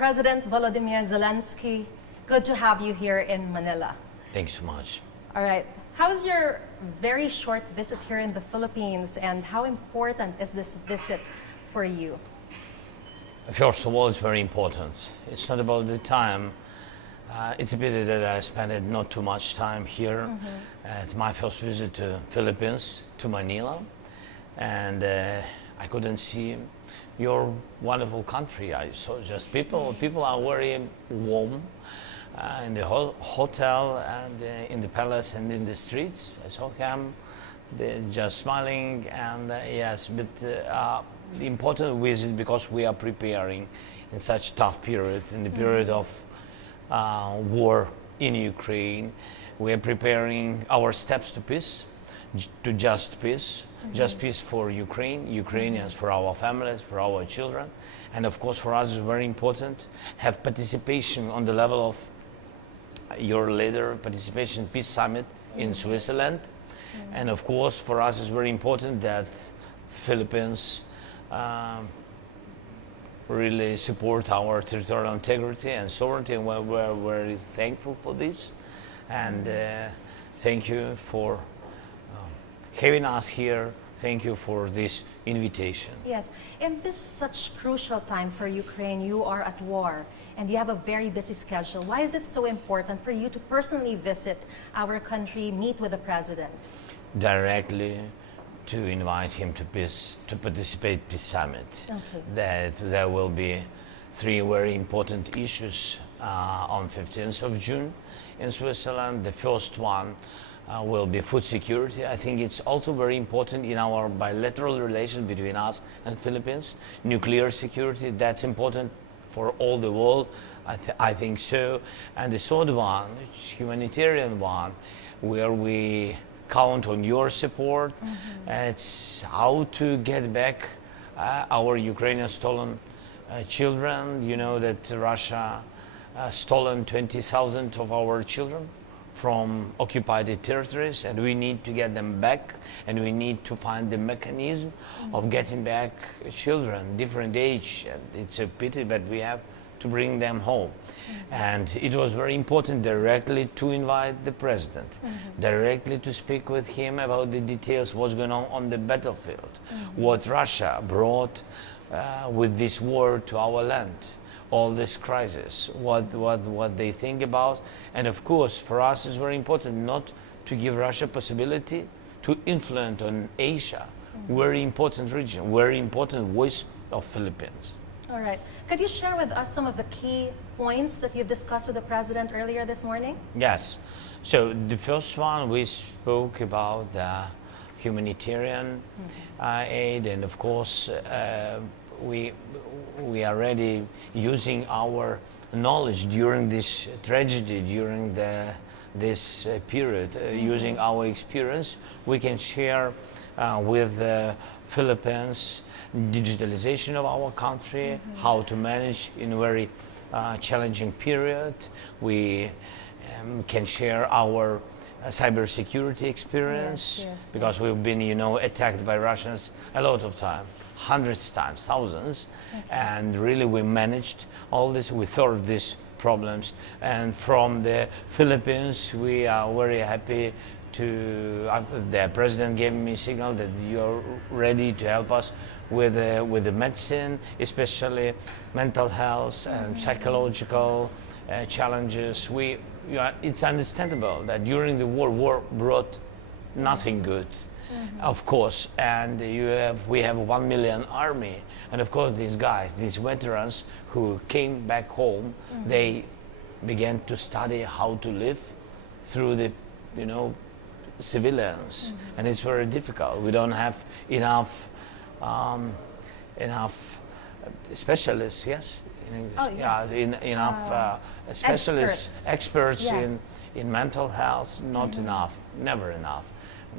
President Volodymyr Zelenskyy, good to have you here in Manila. Thanks so much. All right. How's your very short visit here in the Philippines, and how important is this visit for you? First of all, it's very important. It's not about the time. It's a pity that I spent not too much time here. It's my first visit to Philippines, to Manila, and I couldn't see your wonderful country. I saw just people are very warm in the hotel and in the palace and in the streets. I saw them, they're just smiling, and yes, but the important visit because we are preparing in such tough period, in the period of war in Ukraine. We are preparing our steps to peace, to just peace. Just peace for Ukraine, Ukrainians, for our families, for our children. And of course for us it's very important have participation on the level of your leader, participation Peace Summit in Switzerland. And of course for us it's very important that Philippines really support our territorial integrity and sovereignty, and we're very thankful for this. And thank you for having us here. Thank you for this invitation. Yes, in this such crucial time for Ukraine, you are at war and you have a very busy schedule. Why is it so important for you to personally visit our country, meet with the president? Directly to invite him to peace, to participate Peace Summit. Okay. That there will be three very important issues on 15th of June in Switzerland. The first one will be food security. I think it's also very important in our bilateral relations between us and Philippines. Nuclear security, that's important for all the world. I think so. And the third one, humanitarian one, where we count on your support. It's how to get back our Ukrainian stolen children. You know that Russia stolen 20,000 of our children from occupied territories, and we need to get them back, and we need to find the mechanism of getting back children, different age. And it's a pity, but we have to bring them home. And it was very important directly to invite the president, directly to speak with him about the details, what's going on the battlefield, what Russia brought with this war to our land, all this crisis, what they think about. And of course for us it's very important not to give Russia possibility to influence on Asia, very important region, very important voice of Philippines. All right. Could you share with us some of the key points that you've discussed with the president earlier this morning? Yes. So the first one, we spoke about the humanitarian aid, and of course we are already using our knowledge during this tragedy, during this period, using our experience. We can share with the Philippines digitalization of our country, how to manage in a very challenging period. We can share our cybersecurity experience, because we've been, attacked by Russians a lot of time, hundreds of times, thousands, and really we managed all this, we solved these problems. And from the Philippines, we are very happy to, the president gave me a signal that you're ready to help us with the medicine, especially mental health and psychological challenges. It's understandable that during the war brought nothing good, of course, and we have 1 million army, and of course these guys, these veterans who came back home, they began to study how to live through the, civilians, and it's very difficult. We don't have enough specialists, yes? Enough specialists, experts in mental health, not enough, never enough.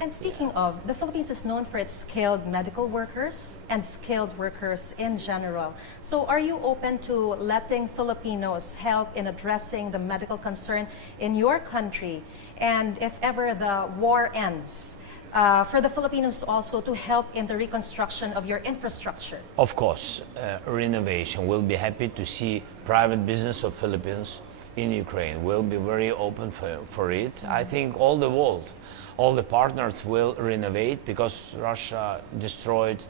And speaking of, the Philippines is known for its skilled medical workers and skilled workers in general. So are you open to letting Filipinos help in addressing the medical concern in your country? And if ever the war ends, for the Filipinos also to help in the reconstruction of your infrastructure? Of course, renovation. We'll be happy to see private business of Philippines in Ukraine. We'll be very open for it. I think all the world, all the partners will renovate because Russia destroyed.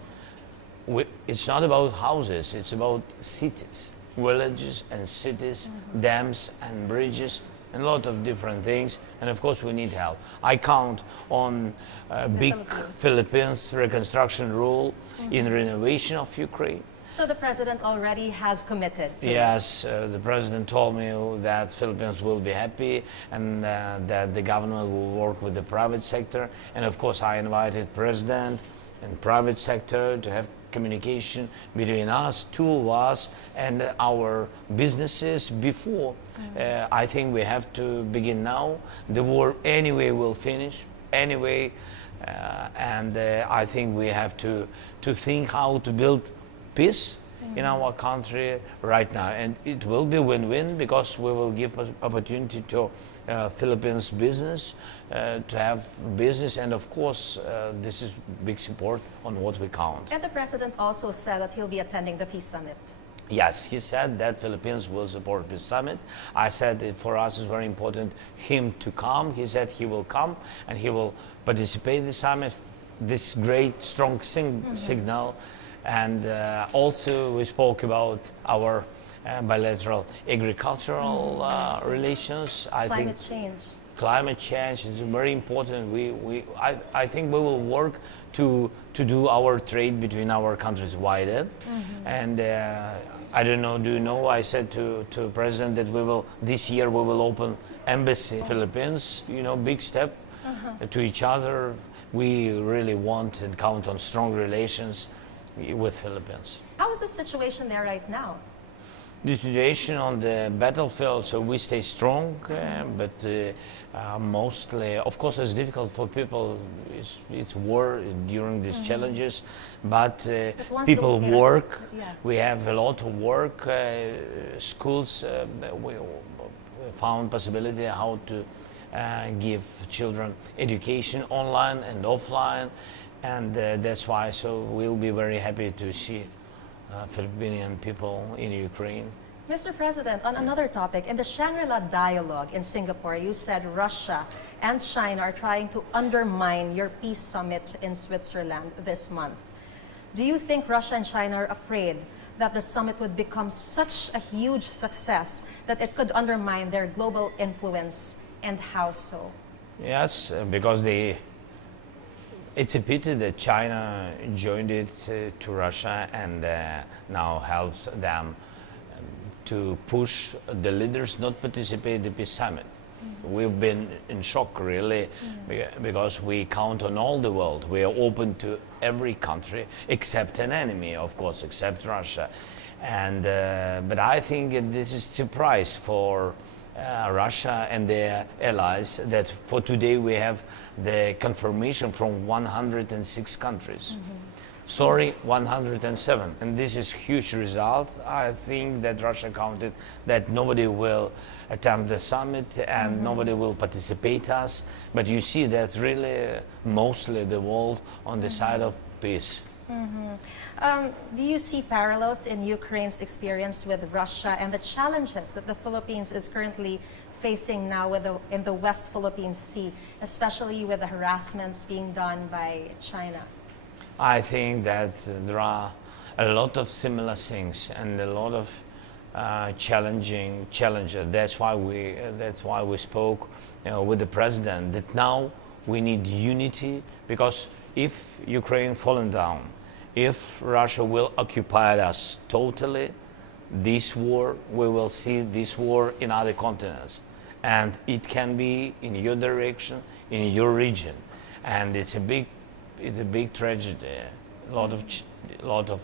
It's not about houses, it's about cities, villages and cities, dams and bridges, and a lot of different things. And of course we need help. I count on big Philippines reconstruction role in renovation of Ukraine. So the president already has committed to Yes, the president told me that Philippines will be happy and that the government will work with the private sector. And of course I invited president and private sector to have communication between us, two of us, and our businesses before. I think we have to begin now. The war anyway will finish, anyway, and I think we have to think how to build peace in our country right now. And it will be win-win because we will give opportunity to Philippines business to have business, and of course this is big support on what we count. And the president also said that he'll be attending the Peace Summit. Yes, he said that Philippines will support Peace Summit. I said it for us is very important him to come. He said he will come and he will participate in the summit. This great strong signal. And also we spoke about our bilateral agricultural relations. Climate change. Climate change is very important. I think we will work to do our trade between our countries wider. And I don't know, do you know, I said to the president that this year we will open embassy in Philippines, you know, big step to each other. We really want and count on strong relations with Philippines. How is the situation there right now? The situation on the battlefield, so we stay strong, but mostly, of course, it's difficult for people. It's war during these challenges, but people work. Yeah. We have a lot of work. Schools, we found possibility how to give children education online and offline, and that's why. So we'll be very happy to see Filipinian people in Ukraine. Mr. President, on another topic, in the Shangri-La dialogue in Singapore, you said Russia and China are trying to undermine your peace summit in Switzerland this month. Do you think Russia and China are afraid that the summit would become such a huge success that it could undermine their global influence, and how so? Yes, because it's a pity that China joined it to Russia and now helps them to push the leaders not participate in the peace summit. We've been in shock really because we count on all the world. We are open to every country except an enemy, of course, except Russia. And but I think this is a surprise for Russia and their allies that for today we have the confirmation from 106 countries. Sorry, 107. And this is huge result. I think that Russia counted that nobody will attempt the summit and nobody will participate us. But you see that really mostly the world on the side of peace. Do you see parallels in Ukraine's experience with Russia and the challenges that the Philippines is currently facing now in the West Philippine Sea, especially with the harassments being done by China? I think that there are a lot of similar things and a lot of challenges. That's why we spoke with the president that now we need unity, because if Ukraine fallen down, if Russia will occupy us totally, this war, we will see this war in other continents. And it can be in your direction, in your region. And it's a big tragedy, a lot of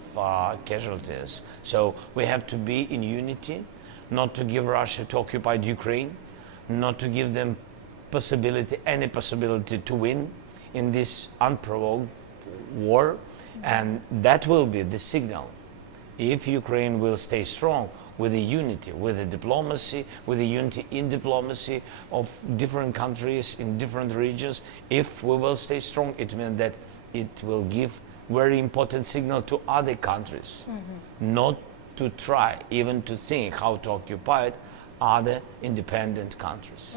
casualties. So we have to be in unity, not to give Russia to occupy Ukraine, not to give them any possibility to win in this unprovoked war. And that will be the signal. If Ukraine will stay strong, with the unity, with the diplomacy, with the unity in diplomacy of different countries in different regions. If we will stay strong, it means that it will give very important signal to other countries, not to try, even to think how to occupy it, other independent countries.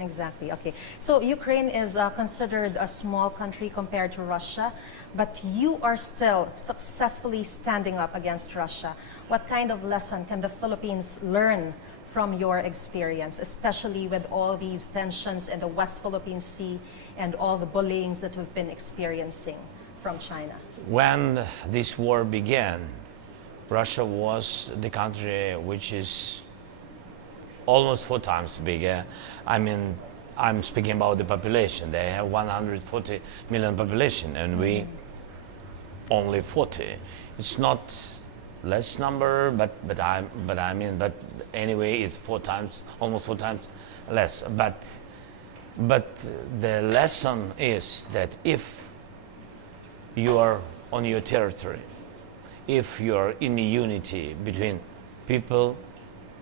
Exactly. Okay. So Ukraine is considered a small country compared to Russia, but you are still successfully standing up against Russia. What kind of lesson can the Philippines learn from your experience, especially with all these tensions in the West Philippine Sea and all the bullyings that we've been experiencing from China? When this war began, Russia was the country which is almost 4 times bigger. I mean, I'm speaking about the population. They have 140 million population, and we only 40. It's not less number, but anyway, it's 4 times, almost 4 times less. But the lesson is that if you are on your territory, if you are in unity between people,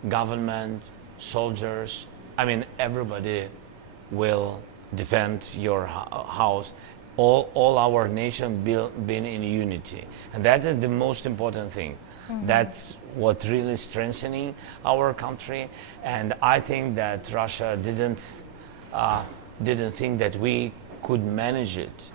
government, soldiers, I mean, everybody will defend your house. All our nation been in unity, and that is the most important thing. That's what really strengthening our country. And I think that Russia didn't think that we could manage it,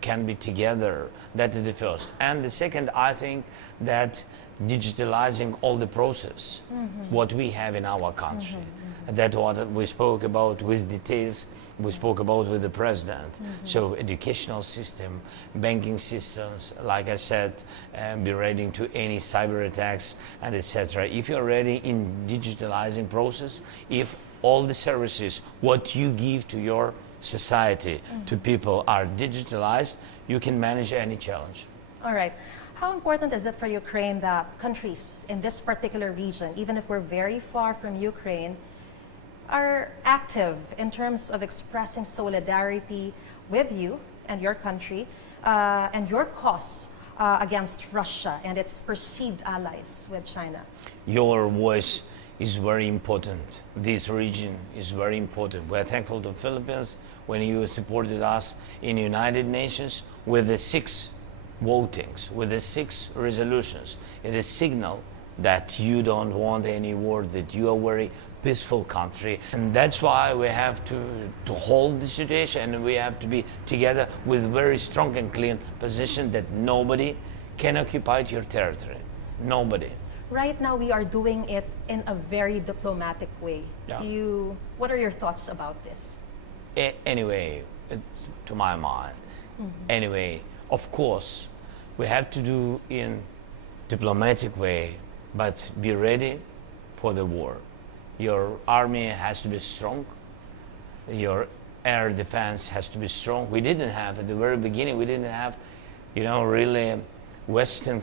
can be together. That is the first. And the second, I think that digitalizing all the process, what we have in our country. That's what we spoke about with details, we spoke about with the president. So educational system, banking systems, like I said, be ready to any cyber attacks and etc. If you're ready in digitalizing process, if all the services, what you give to your society, to people are digitalized, you can manage any challenge. All right. How important is it for Ukraine that countries in this particular region, even if we're very far from Ukraine, are active in terms of expressing solidarity with you and your country and your cause against Russia and its perceived allies with China? Your voice is very important. This region is very important. We're thankful to the Philippines when you supported us in the United Nations with the 6 votings, with the 6 resolutions. It is a signal that you don't want any war, that you are a very peaceful country. And that's why we have to hold the situation, and we have to be together with very strong and clean position that nobody can occupy your territory. Nobody. Right now, we are doing it in a very diplomatic way. Yeah. What are your thoughts about this? Anyway, it's to my mind. Anyway, of course, we have to do in diplomatic way, but be ready for the war. Your army has to be strong. Your air defense has to be strong. We didn't have, at the very beginning, we didn't have, really Western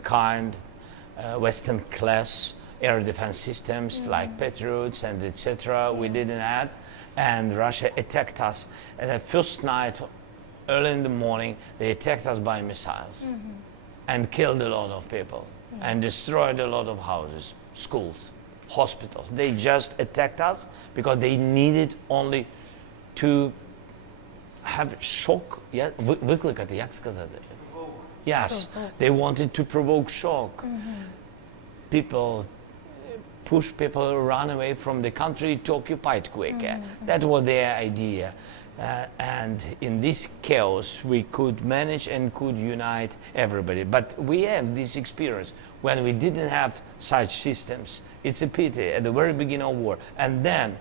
class air defense systems like Patriots and etc. We didn't have, and Russia attacked us. And the first night, early in the morning, they attacked us by missiles and killed a lot of people and destroyed a lot of houses, schools, hospitals. They just attacked us because they needed only to have shock. Yeah, викликати, як сказати? Yes, they wanted to provoke shock. People, push people run away from the country to occupy it quicker. That was their idea. And in this chaos, we could manage and could unite everybody. But we have this experience when we didn't have such systems. It's a pity at the very beginning of war. And then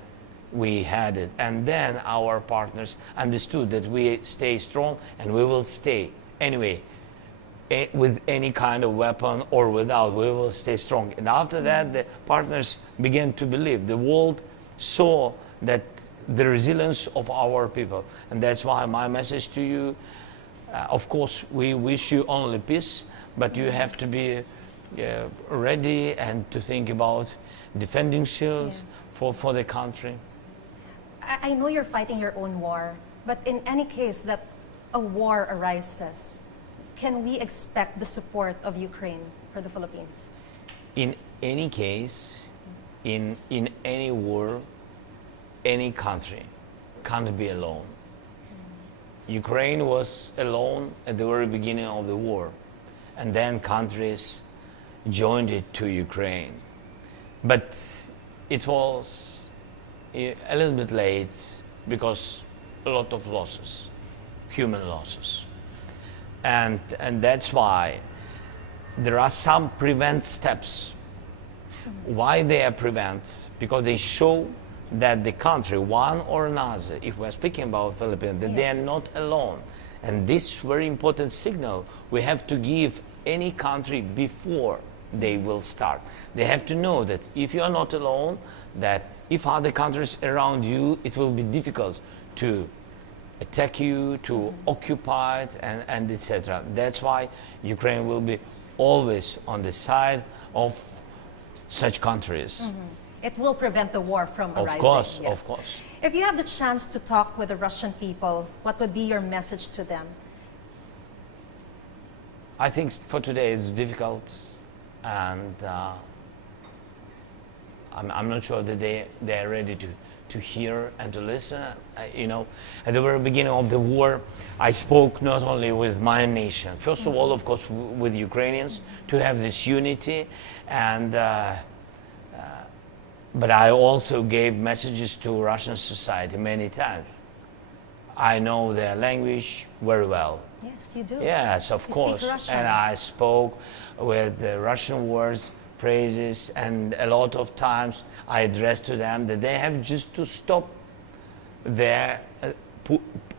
we had it. And then our partners understood that we stay strong and we will stay. Anyway, with any kind of weapon or without, we will stay strong. And after that, the partners began to believe. The world saw that the resilience of our people. And that's why my message to you, of course, we wish you only peace, but you have to be ready and to think about defending shield for the country. I know you're fighting your own war, but in any case that a war arises, can we expect the support of Ukraine for the Philippines? In any case, in any war, any country can't be alone. Ukraine was alone at the very beginning of the war, and then countries joined it to Ukraine. But it was a little bit late because a lot of losses, human losses. And that's why there are some prevent steps. Why they are prevents? Because they show that the country, one or another, if we're speaking about Philippines, that they are not alone. And this very important signal we have to give any country before they will start. They have to know that if you are not alone, that if other countries around you, it will be difficult to attack you, to occupy it, and etc. That's why Ukraine will be always on the side of such countries. It will prevent the war from arising. Of course, yes. of course. If you have the chance to talk with the Russian people, what would be your message to them? I think for today it's difficult, and I'm not sure that they are ready to hear and to listen. You know, at the very beginning of the war, I spoke not only with my nation, first of all, of course, with Ukrainians, to have this unity, and but I also gave messages to Russian society many times. I know their language very well. Yes, you do. Yes, of You course. speak Russian. And I spoke with the Russian words, phrases, and a lot of times I addressed to them that they have just to stop their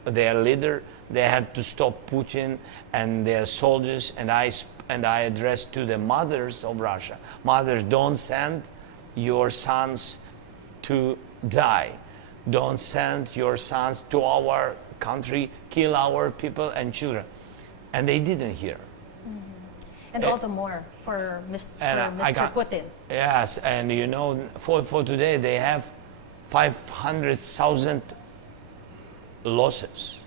leader. They had to stop Putin and their soldiers. And I addressed to the mothers of Russia. Mothers, don't send your sons to die. Don't send your sons to our country, kill our people and children. And they didn't hear. And all the more for Mr. Putin. Yes, and you know, for today they have 500,000 losses,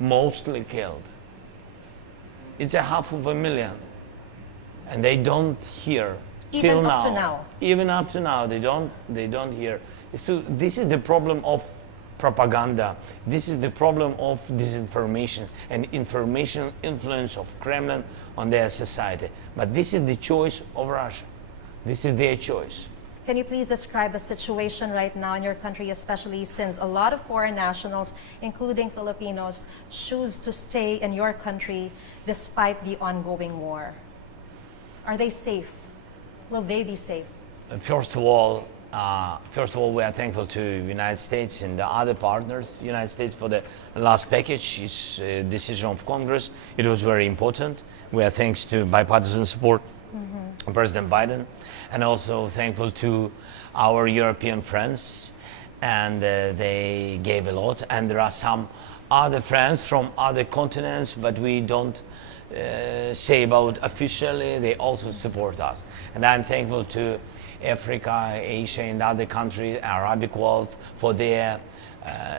mostly killed. It's 500,000, and they don't hear till Even now. up to now. Even up to now, they don't hear. So this is the problem of propaganda. This is the problem of disinformation and information influence of Kremlin on their society. But this is the choice of Russia. This is their choice. Can you please describe the situation right now in your country, especially since a lot of foreign nationals, including Filipinos, choose to stay in your country despite the ongoing war? Are they safe? Will they be safe? First of all, we are thankful to the United States and the other partners. The United States for the last package, it's a decision of Congress. It was very important. We are thanks to bipartisan support, President Biden, and also thankful to our European friends, and they gave a lot. And there are some other friends from other continents, but we don't say about officially. They also support us, and I'm thankful to Africa, Asia, and other countries, Arabic world, for their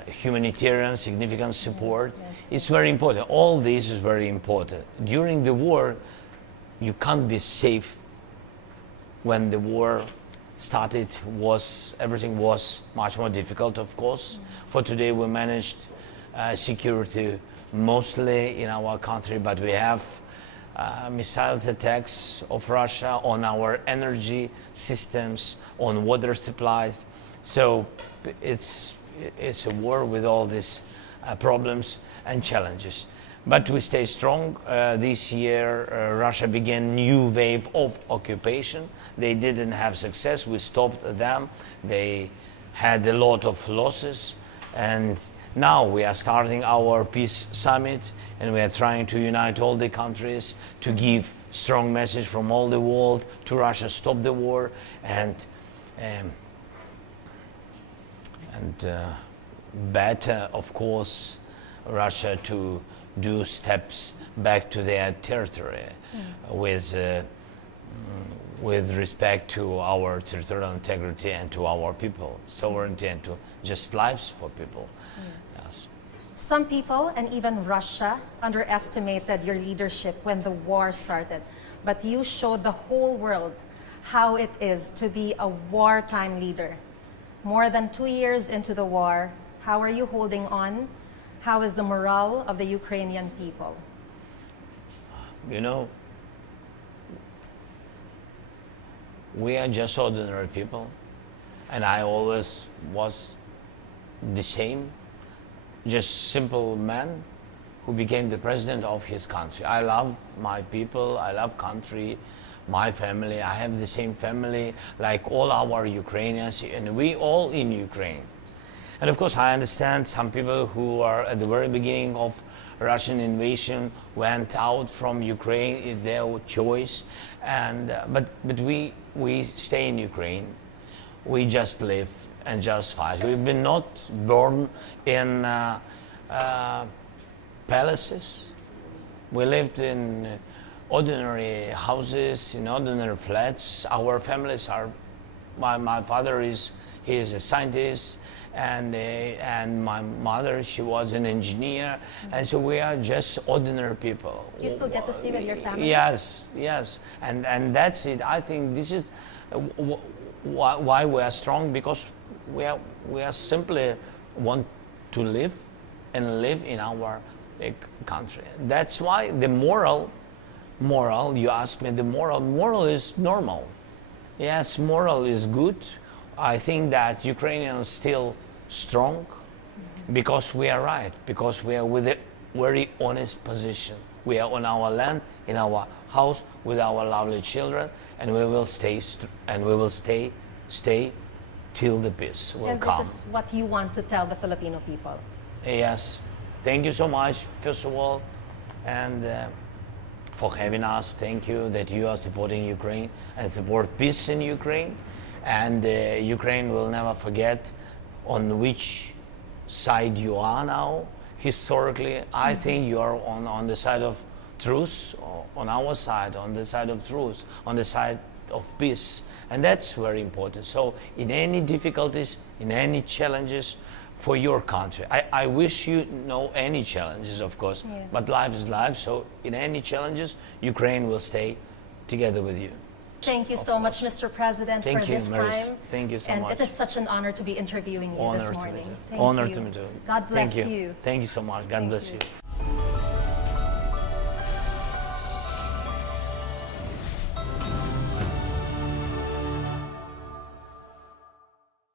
humanitarian significant support. Yes. It's very important. All this is very important. During the war, you can't be safe. When the war started, everything was much more difficult, of course. For today, we managed security mostly in our country, but we have missile attacks of Russia on our energy systems, on water supplies. So it's a war with all these problems and challenges. But we stay strong. This year, Russia began new wave of occupation. They didn't have success. We stopped them. They had a lot of losses. And now we are starting our peace summit, and we are trying to unite all the countries to give strong message from all the world to Russia, stop the war, and better, of course, Russia to do steps back to their territory with respect to our territorial integrity and to our people, sovereignty, and to just lives for people. Yes. Some people, and even Russia, underestimated your leadership when the war started. But you showed the whole world how it is to be a wartime leader. More than 2 years into the war, how are you holding on? How is the morale of the Ukrainian people? You know, we are just ordinary people, and I always was the same, just simple man who became the president of his country. I love my people, I love country, my family. I have the same family like all our Ukrainians, and we all in Ukraine. And of course I understand some people who are at the very beginning of Russian invasion went out from Ukraine, it's their choice, and but we stay in Ukraine. We just live and just fight. We've been not born in palaces. We lived in ordinary houses, in ordinary flats. Our families are, my father is a scientist, and my mother, she was an engineer, and so we are just ordinary people. You still get to stay with your family? Yes, yes, and that's it. I think this is why we are strong, because we are simply want to live and live in our country. That's why the moral, you ask me, the moral is normal. Yes, moral is good. I think that Ukrainians still strong because we are right, because we are with a very honest position. We are on our land, in our house, with our lovely children, and we will stay till the peace will and come. This is what you want to tell the Filipino people. Yes, thank you so much, first of all, and for having us. Thank you that you are supporting Ukraine and support peace in Ukraine. And Ukraine will never forget on which side you are now. Historically, I think you are on the side of truth, on our side, on the side of truth, on the side of peace. And that's very important. So in any difficulties, in any challenges for your country, I wish you know any challenges, of course, yes. But life is life. So in any challenges, Ukraine will stay together with you. Thank you so much, Mr. President, for this time. Thank you so and much. it is such an honor to be interviewing you this morning. Thank Honor you. to me too. God bless Thank you. you. Thank you so much. God bless you.